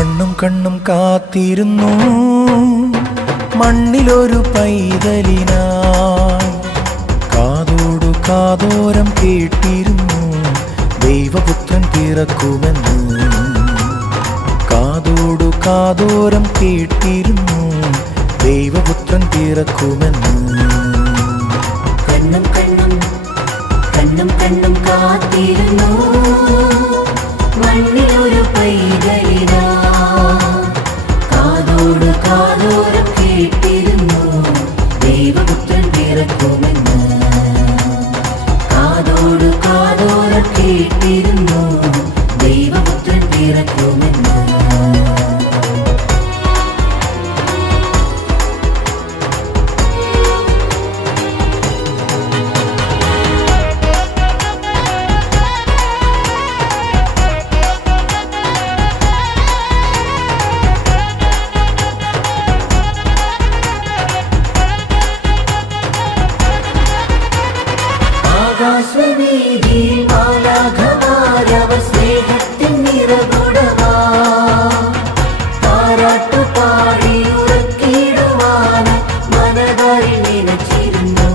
കണ്ണും കണ്ണും കാത്തിരുന്നു മണ്ണിലൊരു പൈതലിനായി. കാതോടു കാതോരം കേട്ടിരുന്നു ദൈവപുത്രൻ പിറക്കുമെന്ന്. കാതോടു കാതോരം കേട്ടിരുന്നു ദൈവപുത്രൻ പിറക്കുമെന്ന്. കണ്ണും കണ്ണും കണ്ണും കണ്ണും കാത്തിരുന്നു മണ്ണിലൊരു പൈതലിനാ. കാതോടു കാതോരം കേട്ടിരുന്നു ദൈവപുത്രൻ പിറക്കുമെന്ന്. കാതോടു കാതോരം കേട്ടിരുന്നു ദൈവപുത്രൻ പിറക്കുമെന്ന്. ആകാശവീതിയിൽ മാലാഖമാരവർ സ്നേഹത്തിൻ നിറകുടമാ. താരാട്ടുപാടി ഉറക്കിടുവാനായി മനതാരിൽ നനച്ചിരുന്നു.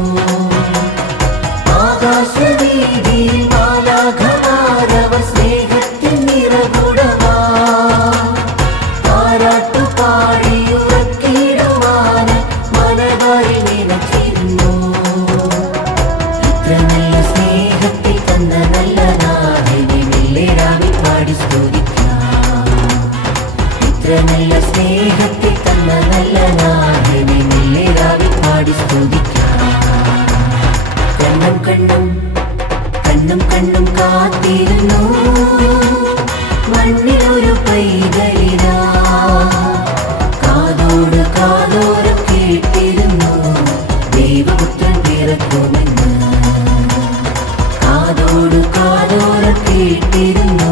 ആകാശവീതിയിൽ മാലാഖമാരവർ സ്നേഹത്തിൻ നിറകുടമാ. താരാട്ടുപാടി ഉറക്കിടുവാനായി മനതാരിൽ നനച്ചിരുന്നു. നല്ല സ്നേഹത്തിൽ തന്ന നല്ല നാഥനെ മെല്ലേരാവിൽ പാടി സ്തുതിക്കാം. ഇത്ര നല്ല സ്നേഹത്തിൽ തന്ന നല്ല നാഥനെ മെല്ലേരാവിൽ പാടി സ്തുതിക്കാം. കണ്ണും കണ്ണും കണ്ണും കണ്ണും കാത്തിരുന്നു മണ്ണിലൊരു പൈതലിനാ. കാതോട് കാതോരം കേട്ടിരുന്നു ദൈവപുത്രൻ പിറക്കുമെന്ന്. കാതോടു കാതോരം കേട്ടിരുന്നു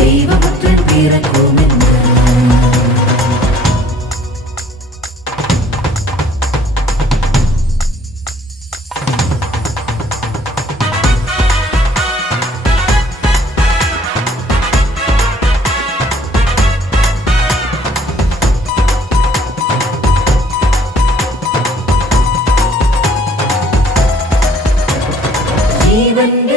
ദൈവപുത്രൻ പിറക്കുമെന്ന്. ജീവന്റെ